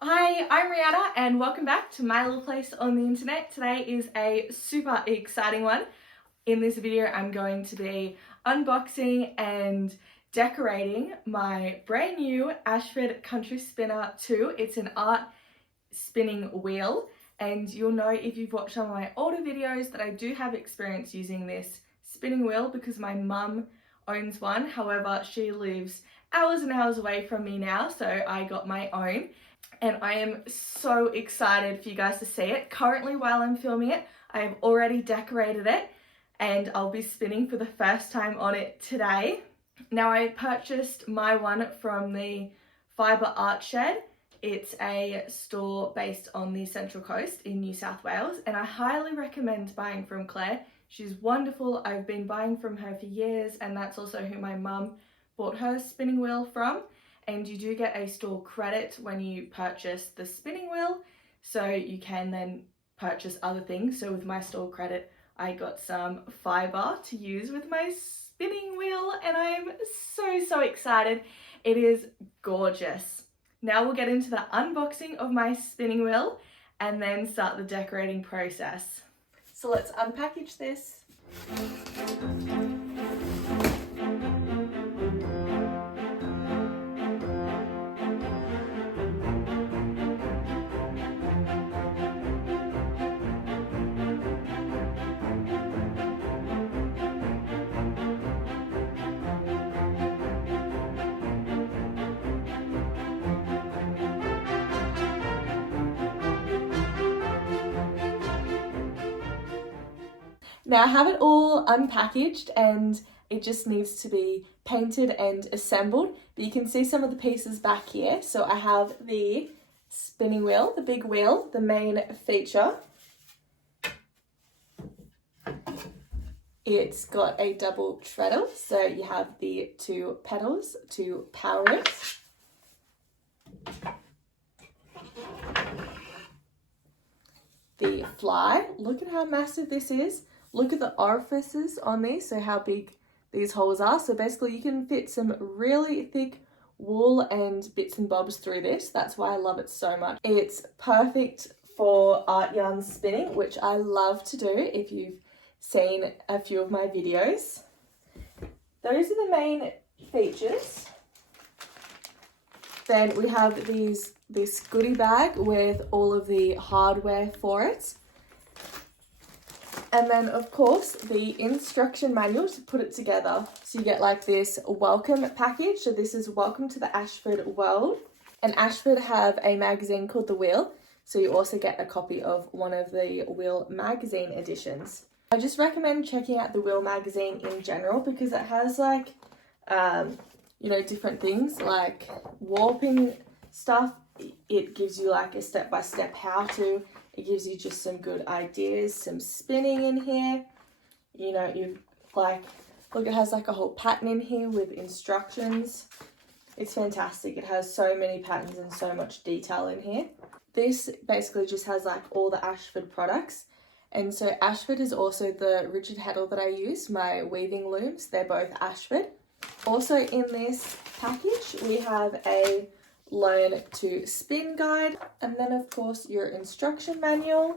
Hi, I'm Rihanna and welcome back to my little place on the internet. Today is a super exciting one. In this video, I'm going to be unboxing and decorating my brand new Ashford Country Spinner 2. It's an art spinning wheel, and you'll know if you've watched some of my older videos that I do have experience using this spinning wheel because my mum owns one. However, she lives hours and hours away from me now, so I got my own. And I am so excited for you guys to see it. Currently, while I'm filming it, I have already decorated it and I'll be spinning for the first time on it today. Now, I purchased my one from the Fibre I. It's a store based on the Central Coast in New South Wales, and I highly recommend buying from Claire. She's wonderful. I've been buying from her for years, and that's also who my mum bought her spinning wheel from. And you do get a store credit when you purchase the spinning wheel, so you can then purchase other things. So with my store credit, I got some fibre to use with my spinning wheel, and I am so excited. It is gorgeous. Now we'll get into the unboxing of my spinning wheel and then start the decorating process. So let's unpackage this. Now I have it all unpackaged and it just needs to be painted and assembled, but you can see some of the pieces back here. So I have the spinning wheel, the big wheel, the main feature. It's got a double treadle, so you have the two pedals to power it. The fly, look at how massive this is. Look at the orifices on these, so how big these holes are. So basically you can fit some really thick wool and bits and bobs through this. That's why I love it so much. It's perfect for art yarn spinning, which I love to do if you've seen a few of my videos. Those are the main features. Then we have this goodie bag with all of the hardware for it. And then, of course, the instruction manual to put it together. So you get like this welcome package. So this is welcome to the Ashford world. And Ashford have a magazine called The Wheel. So you also get a copy of one of the Wheel magazine editions. I just recommend checking out the Wheel magazine in general because it has like, different things like warping stuff. It gives you like a step-by-step how-to. It gives you just some good ideas, some spinning in here. You've like, look, it has like a whole pattern in here with instructions. It's fantastic. It has so many patterns and so much detail in here. This basically just has like all the Ashford products. And so Ashford is also the rigid heddle that I use, my weaving looms. They're both Ashford. Also in this package, we have a learn to spin guide, and then of course your instruction manual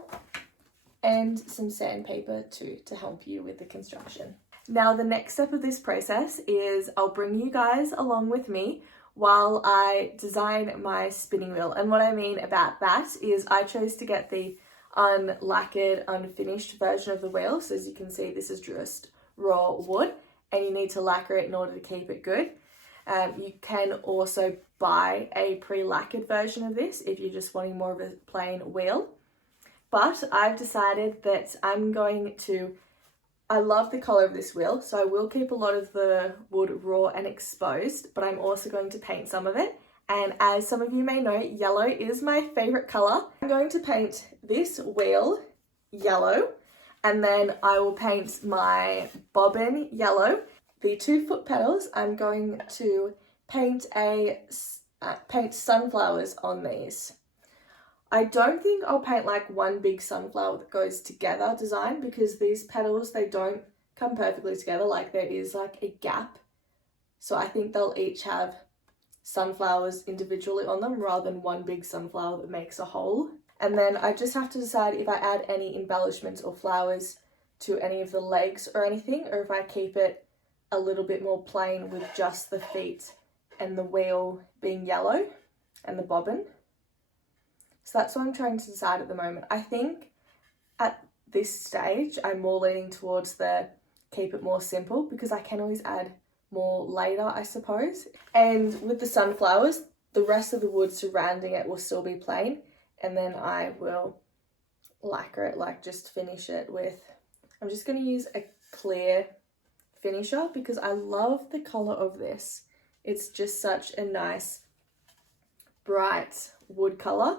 and some sandpaper to help you with the construction. Now the next step of this process is I'll bring you guys along with me while I design my spinning wheel. And what I mean about that is I chose to get the unlacquered, unfinished version of the wheel. So as you can see, this is just raw wood and you need to lacquer it in order to keep it good. You can also buy a pre-lacquered version of this if you're just wanting more of a plain wheel. But I've decided that I love the colour of this wheel, so I will keep a lot of the wood raw and exposed, but I'm also going to paint some of it. And as some of you may know, yellow is my favourite colour. I'm going to paint this wheel yellow, and then I will paint my bobbin yellow. The 2 foot pedals, I'm going to paint sunflowers on these. I don't think I'll paint like one big sunflower that goes together design because these petals, they don't come perfectly together. Like there is like a gap. So I think they'll each have sunflowers individually on them rather than one big sunflower that makes a whole. And then I just have to decide if I add any embellishments or flowers to any of the legs or anything, or if I keep it a little bit more plain with just the feet and the wheel being yellow and the bobbin. So that's what I'm trying to decide at the moment. I think at this stage I'm more leaning towards the keep it more simple, because I can always add more later, I suppose. And with the sunflowers, the rest of the wood surrounding it will still be plain, and then I will lacquer it, like just finish it with, I'm just going to use a clear finisher because I love the colour of this. It's just such a nice bright wood colour,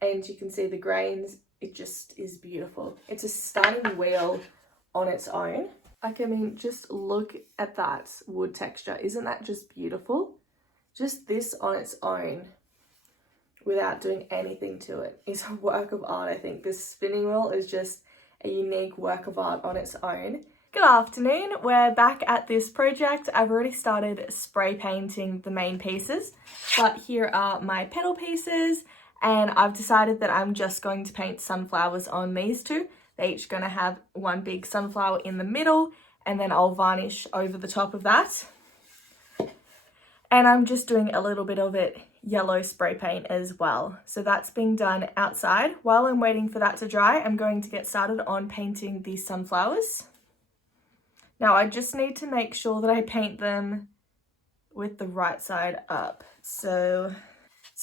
and you can see the grains, it just is beautiful. It's a stunning wheel on its own. Like, I mean, just look at that wood texture. Isn't that just beautiful? Just this on its own, without doing anything to it, is a work of art, I think. This spinning wheel is just a unique work of art on its own. Good afternoon, we're back at this project. I've already started spray painting the main pieces, but here are my petal pieces, and I've decided that I'm just going to paint sunflowers on these two. They're each going to have one big sunflower in the middle, and then I'll varnish over the top of that. And I'm just doing a little bit of it yellow spray paint as well. So that's being done outside. While I'm waiting for that to dry, I'm going to get started on painting these sunflowers. Now I just need to make sure that I paint them with the right side up. So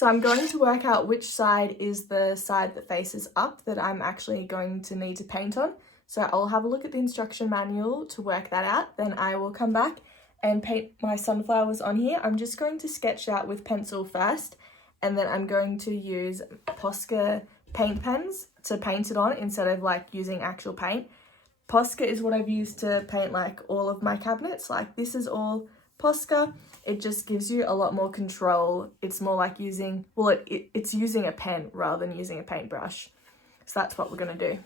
I'm going to work out which side is the side that faces up that I'm actually going to need to paint on. So I'll have a look at the instruction manual to work that out. Then I will come back and paint my sunflowers on here. I'm just going to sketch out with pencil first, and then I'm going to use Posca paint pens to paint it on instead of like using actual paint. Posca is what I've used to paint like all of my cabinets. Like, this is all Posca. It just gives you a lot more control. It's more like using, well, it's using a pen rather than using a paintbrush. So that's what we're gonna do.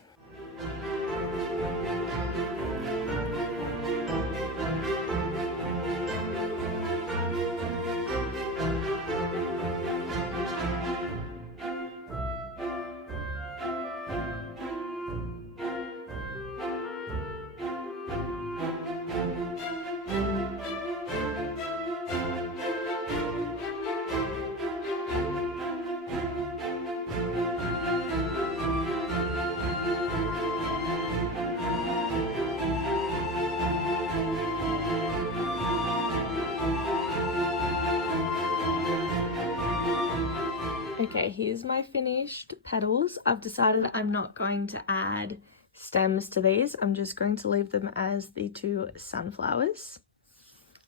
Okay, here's my finished petals. I've decided I'm not going to add stems to these. I'm just going to leave them as the two sunflowers.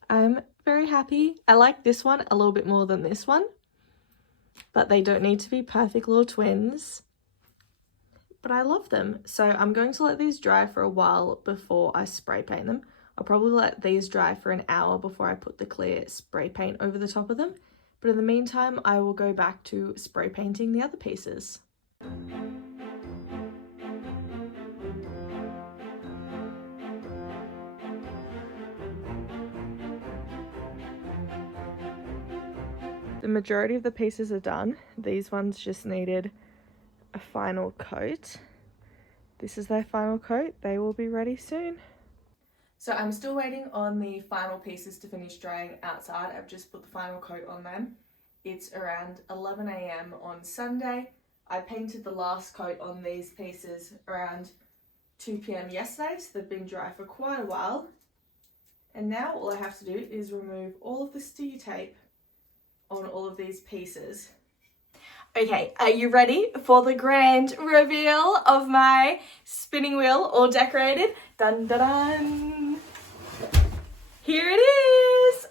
I'm very happy. I like this one a little bit more than this one, but they don't need to be perfect little twins. But I love them. So I'm going to let these dry for a while before I spray paint them. I'll probably let these dry for an hour before I put the clear spray paint over the top of them. But in the meantime, I will go back to spray painting the other pieces. The majority of the pieces are done. These ones just needed a final coat. This is their final coat. They will be ready soon. So I'm still waiting on the final pieces to finish drying outside. I've just put the final coat on them. It's around 11 AM on Sunday. I painted the last coat on these pieces around 2 PM yesterday, so they've been dry for quite a while. And now all I have to do is remove all of the sticky tape on all of these pieces. Okay, are you ready for the grand reveal of my spinning wheel all decorated? Dun dun dun! Here it is!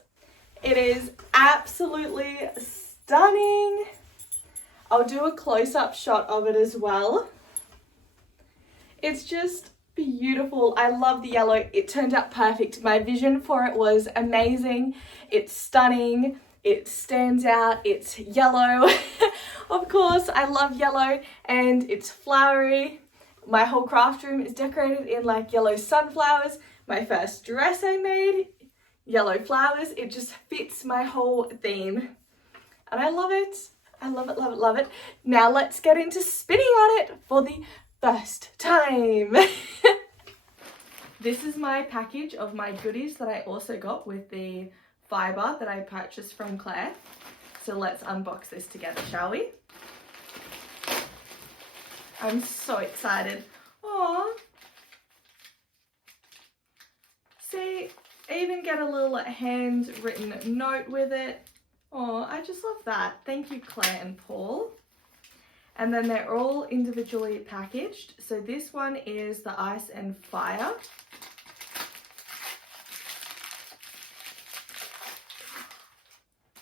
It is absolutely stunning. I'll do a close-up shot of it as well. It's just beautiful. I love the yellow. It turned out perfect. My vision for it was amazing. It's stunning. It stands out. It's yellow. Of course, I love yellow, and it's flowery. My whole craft room is decorated in like yellow sunflowers. My first dress I made, yellow flowers. It just fits my whole theme. and I love it. I love it, love it, love it. Now let's get into spinning on it for the first time. This is my package of my goodies that I also got with the fibre that I purchased from Claire. So let's unbox this together, shall we? I'm so excited. Aww. See, I even get a little handwritten note with it. Oh, I just love that. Thank you, Claire and Paul. And then they're all individually packaged. So this one is the Ice and Fire.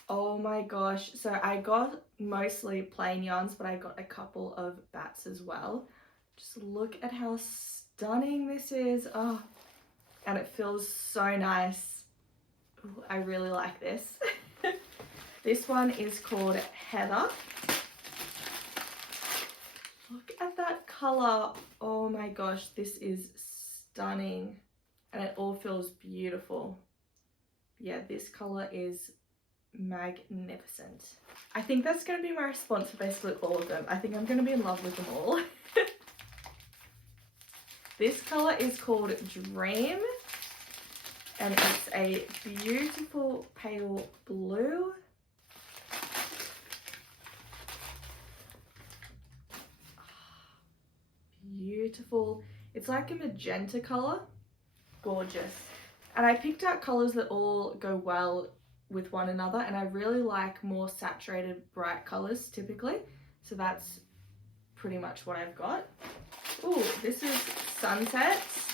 Oh my gosh. So I got mostly plain yarns, but I got a couple of bats as well. Just look at how stunning this is. Oh, and it feels so nice. Ooh, I really like this. This one is called Heather. Look at that color. Oh my gosh, this is stunning. And it all feels beautiful. Yeah, this color is magnificent. I think that's going to be my response for basically all of them. I think I'm going to be in love with them all. This color is called Dream. And it's a beautiful pale blue. Beautiful. It's like a magenta color. Gorgeous. And I picked out colors that all go well with one another, and I really like more saturated bright colors typically. So that's pretty much what I've got. Ooh, this is Sunsets.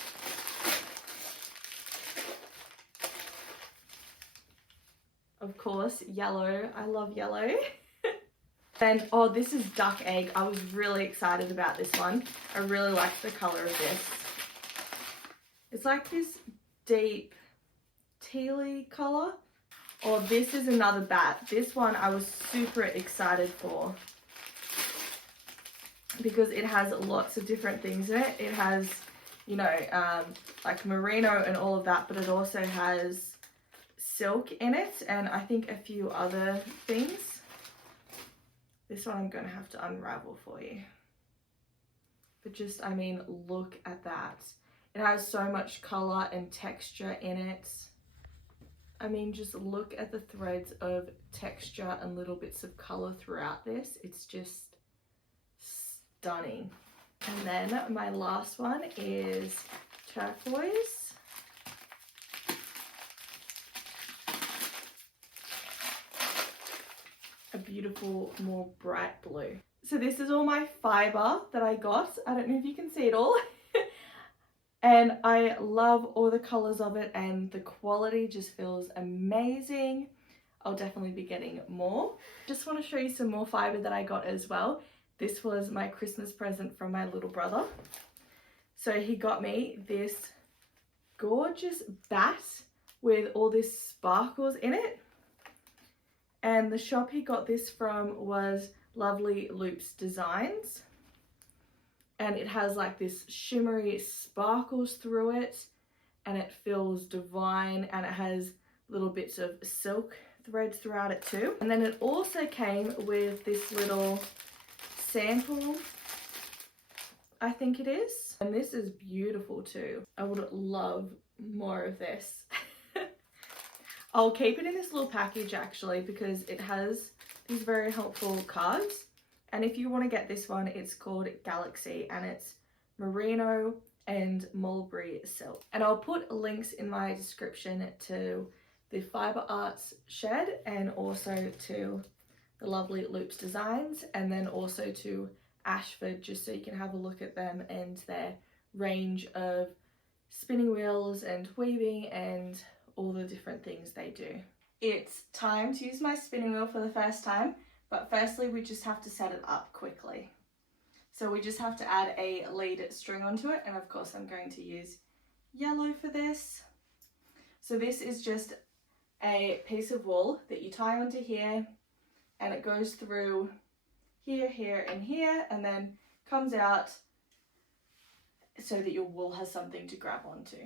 Of course, yellow. I love yellow. Then, oh, this is Duck Egg. I was really excited about this one. I really liked the color of this. It's like this deep tealy color. Oh, this is another bat. This one I was super excited for because it has lots of different things in it. It has, you know, like merino and all of that, but it also has silk in it and I think a few other things. This one I'm going to have to unravel for you. But just, I mean, look at that. It has so much color and texture in it. I mean, just look at the threads of texture and little bits of color throughout this. It's just stunning. And then my last one is Turquoise. A beautiful, more bright blue. So this is all my fibre that I got. I don't know if you can see it all. And I love all the colours of it and the quality just feels amazing. I'll definitely be getting more. Just want to show you some more fibre that I got as well. This was my Christmas present from my little brother. So he got me this gorgeous bat with all this sparkles in it. And the shop he got this from was Lovely Loops Designs. And it has like this shimmery sparkles through it. And it feels divine. And it has little bits of silk threads throughout it too. And then it also came with this little sample, I think it is. And this is beautiful too. I would love more of this. I'll keep it in this little package actually because it has these very helpful cards. And if you want to get this one, it's called Galaxy and it's merino and mulberry silk. And I'll put links in my description to the Fibre Arts shed and also to the Lovely Loops Designs and then also to Ashford just so you can have a look at them and their range of spinning wheels and weaving and all the different things they do. It's time to use my spinning wheel for the first time, but firstly we just have to set it up quickly. So we just have to add a lead string onto it, and of course I'm going to use yellow for this. So this is just a piece of wool that you tie onto here and it goes through here, here and here and then comes out so that your wool has something to grab onto.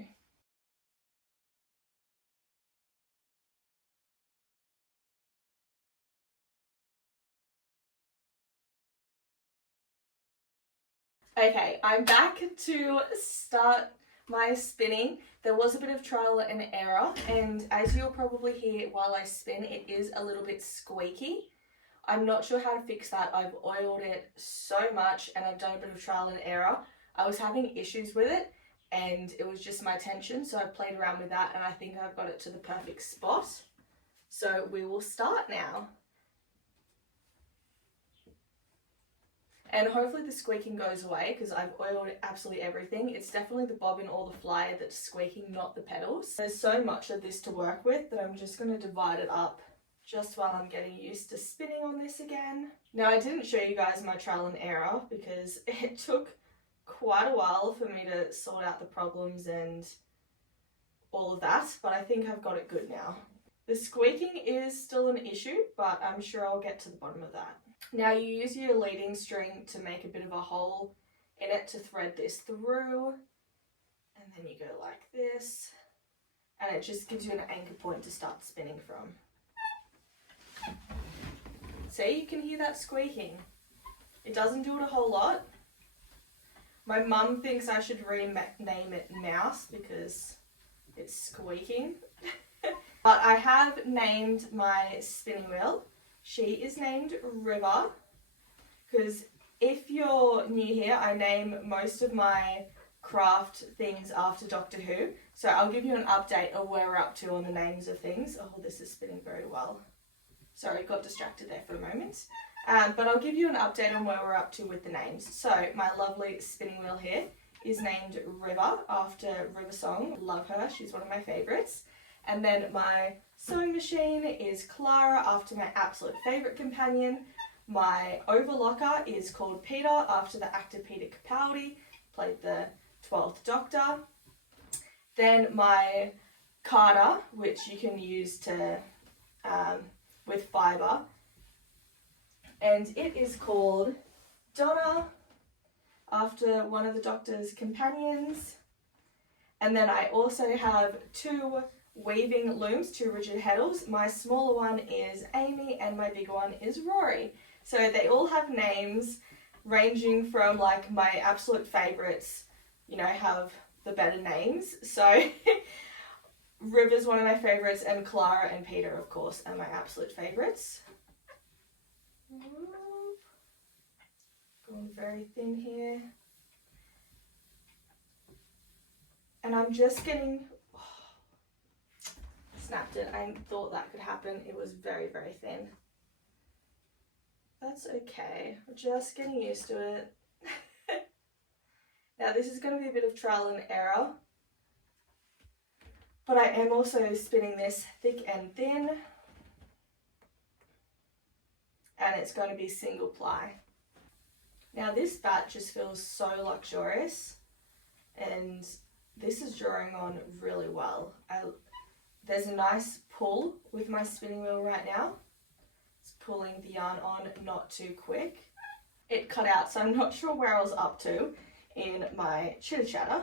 Okay, I'm back to start my spinning. There was a bit of trial and error, and as you'll probably hear while I spin, it is a little bit squeaky. I'm not sure how to fix that. I've oiled it so much and I've done a bit of trial and error. I was having issues with it and it was just my tension, so I played around with that and I think I've got it to the perfect spot. So we will start now. And hopefully the squeaking goes away because I've oiled absolutely everything. It's definitely the bobbin or the flyer that's squeaking, not the pedals. There's so much of this to work with that I'm just going to divide it up just while I'm getting used to spinning on this again. Now, I didn't show you guys my trial and error because it took quite a while for me to sort out the problems and all of that, but I think I've got it good now. The squeaking is still an issue, but I'm sure I'll get to the bottom of that. Now you use your leading string to make a bit of a hole in it to thread this through, and then you go like this, and it just gives you an anchor point to start spinning from. See, you can hear that squeaking. It doesn't do it a whole lot. My mum thinks I should rename it Mouse because it's squeaking. But I have named my spinning wheel. She is named River, because if you're new here, I name most of my craft things after Doctor Who. So I'll give you an update of where we're up to on the names of things. Oh, this is spinning very well. Sorry, got distracted there for a moment. But I'll give you an update on where we're up to with the names. So my lovely spinning wheel here is named River after River Song. Love her, she's one of my favourites. And then my sewing machine is Clara after my absolute favourite companion. My overlocker is called Peter after the actor Peter Capaldi, played the 12th Doctor. Then my Carter, which you can use to with fibre, and it is called Donna after one of the Doctor's companions. And then I also have two weaving looms, two rigid heddles. My smaller one is Amy and my bigger one is Rory. So they all have names ranging from like my absolute favourites, you know, have the better names. So River's one of my favourites and Clara and Peter, of course, are my absolute favourites. Going very thin here. And I'm just getting... snapped it. I thought that could happen. It was very, very thin. That's okay. We're just getting used to it. Now this is going to be a bit of trial and error, but I am also spinning this thick and thin, and it's going to be single ply. Now this bat just feels so luxurious, and this is drawing on really well. There's a nice pull with my spinning wheel right now. It's pulling the yarn on not too quick. It cut out, so I'm not sure where I was up to in my chitter chatter.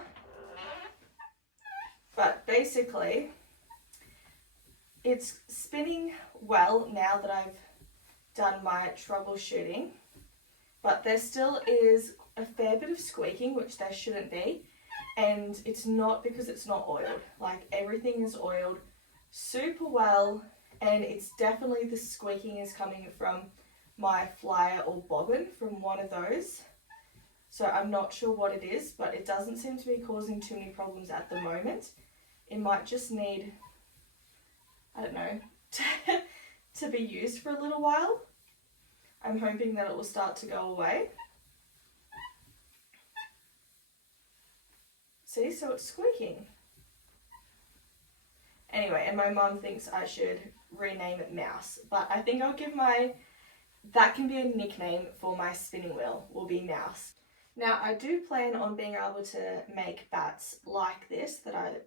But basically, it's spinning well now that I've done my troubleshooting. But there still is a fair bit of squeaking, which there shouldn't be. And it's not because it's not oiled. Like, everything is oiled super well, and it's definitely the squeaking is coming from my flyer or bobbin, from one of those. So I'm not sure what it is, but it doesn't seem to be causing too many problems at the moment. It might just need, I don't know, to be used for a little while. I'm hoping that it will start to go away. See, so it's squeaking. Anyway, and my mum thinks I should rename it Mouse, but I think I'll give that can be a nickname for my spinning wheel, will be Mouse. Now I do plan on being able to make bats like this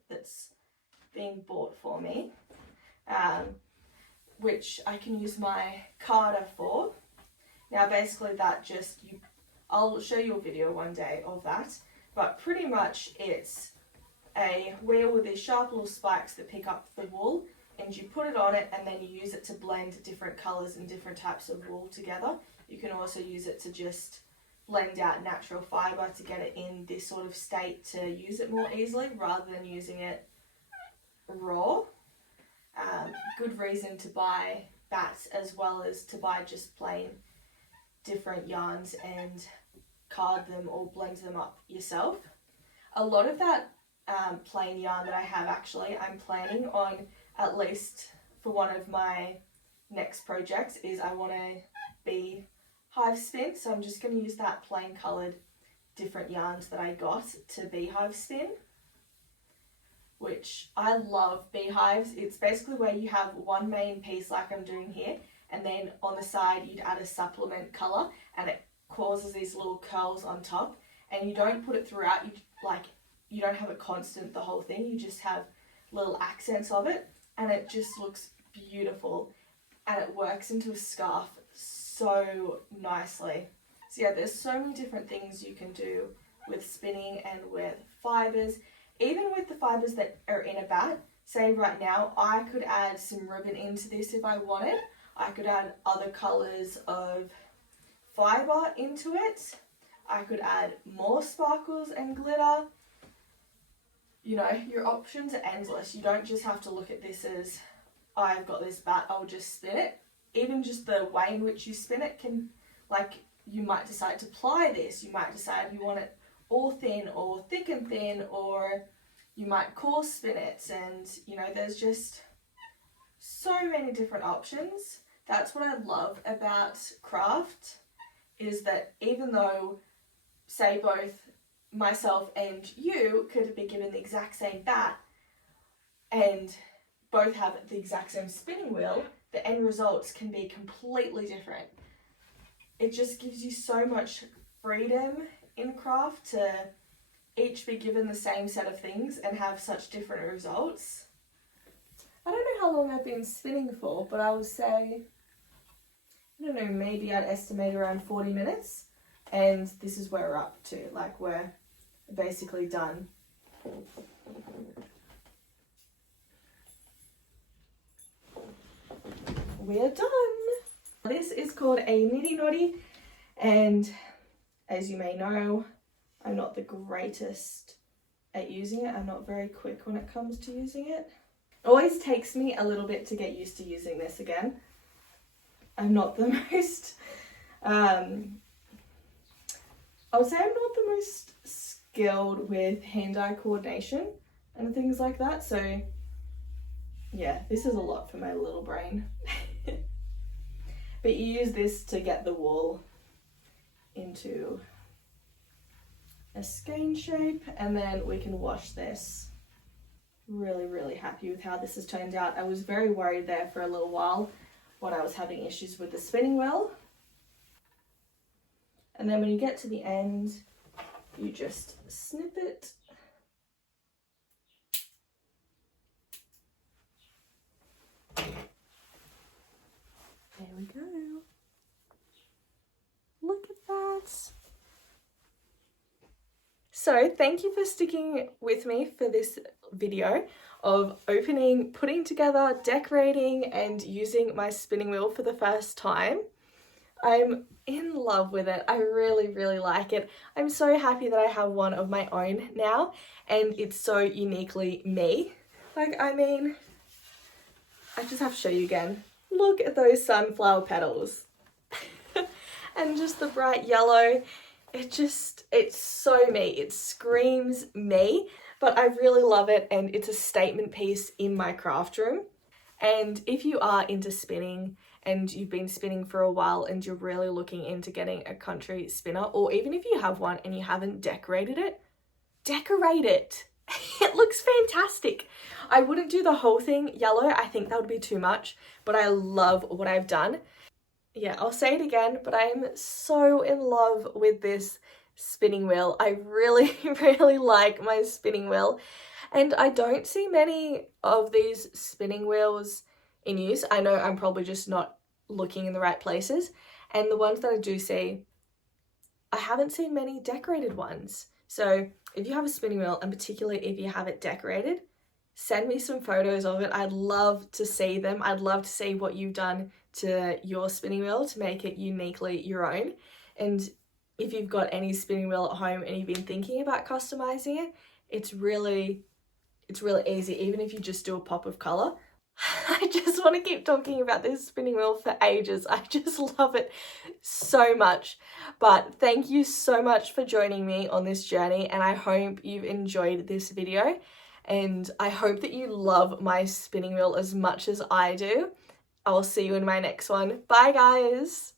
that's being bought for me, which I can use my Carter for. Now basically I'll show you a video one day of that, but pretty much it's a wheel with these sharp little spikes that pick up the wool, and you put it on it and then you use it to blend different colours and different types of wool together. You can also use it to just blend out natural fibre to get it in this sort of state to use it more easily rather than using it raw. Good reason to buy bats as well as to buy just plain different yarns and card them or blend them up yourself. A lot of that plain yarn that I have, actually, I'm planning on, at least for one of my next projects, is I want to bee hive spin. So I'm just going to use that plain coloured different yarns that I got to beehive spin, which I love beehives. It's basically where you have one main piece like I'm doing here, and then on the side you'd add a supplement colour and it causes these little curls on top, and you don't put it throughout. You don't have it constant the whole thing, you just have little accents of it, and it just looks beautiful and it works into a scarf so nicely. So yeah, there's so many different things you can do with spinning and with fibres. Even with the fibres that are in a bat, say right now, I could add some ribbon into this if I wanted. I could add other colours of fibre into it. I could add more sparkles and glitter. You know, your options are endless. You don't just have to look at this as, I've got this bat, I'll just spin it. Even just the way in which you spin it can, like, you might decide to ply this. You might decide you want it all thin or thick and thin, or you might coarse spin it, and you know, there's just so many different options. That's what I love about craft, is that even though, say, both myself and you could be given the exact same bat and both have the exact same spinning wheel, the end results can be completely different. It just gives you so much freedom in craft to each be given the same set of things and have such different results. I don't know how long I've been spinning for, but I would say, I don't know, maybe I'd estimate around 40 minutes. And this is where we're up to, like, we're basically done. We're done. This is called a niddy noddy, and as you may know, I'm not the greatest at using it. I'm not very quick when it comes to using it. It always takes me a little bit to get used to using this again. I'm not the most, I would say I'm not the most skilled with hand-eye coordination and things like that. So yeah, this is a lot for my little brain. But you use this to get the wool into a skein shape, and then we can wash this. Really, really happy with how this has turned out. I was very worried there for a little while when I was having issues with the spinning wheel. And then when you get to the end, you just snip it. There we go. Look at that. So thank you for sticking with me for this video of opening, putting together, decorating and using my spinning wheel for the first time. I'm in love with it. I really, really like it. I'm so happy that I have one of my own now, and it's so uniquely me. Like, I mean, I just have to show you again. Look at those sunflower petals. And just the bright yellow. It's so me. It screams me, but I really love it, and it's a statement piece in my craft room. And if you are into spinning and you've been spinning for a while and you're really looking into getting a country spinner, or even if you have one and you haven't decorated it, decorate it. It looks fantastic. I wouldn't do the whole thing yellow. I think that would be too much, but I love what I've done. Yeah, I'll say it again, but I am so in love with this spinning wheel. I really, really like my spinning wheel, and I don't see many of these spinning wheels in use. I know I'm probably just not looking in the right places, and the ones that I do see, I haven't seen many decorated ones. So if you have a spinning wheel, and particularly if you have it decorated, send me some photos of it. I'd love to see them. I'd love to see what you've done to your spinning wheel to make it uniquely your own. And if you've got any spinning wheel at home and you've been thinking about customizing it, it's really easy, even if you just do a pop of color. I just want to keep talking about this spinning wheel for ages. I just love it so much. But thank you so much for joining me on this journey, and I hope you've enjoyed this video, and I hope that you love my spinning wheel as much as I do. I will see you in my next one. Bye guys!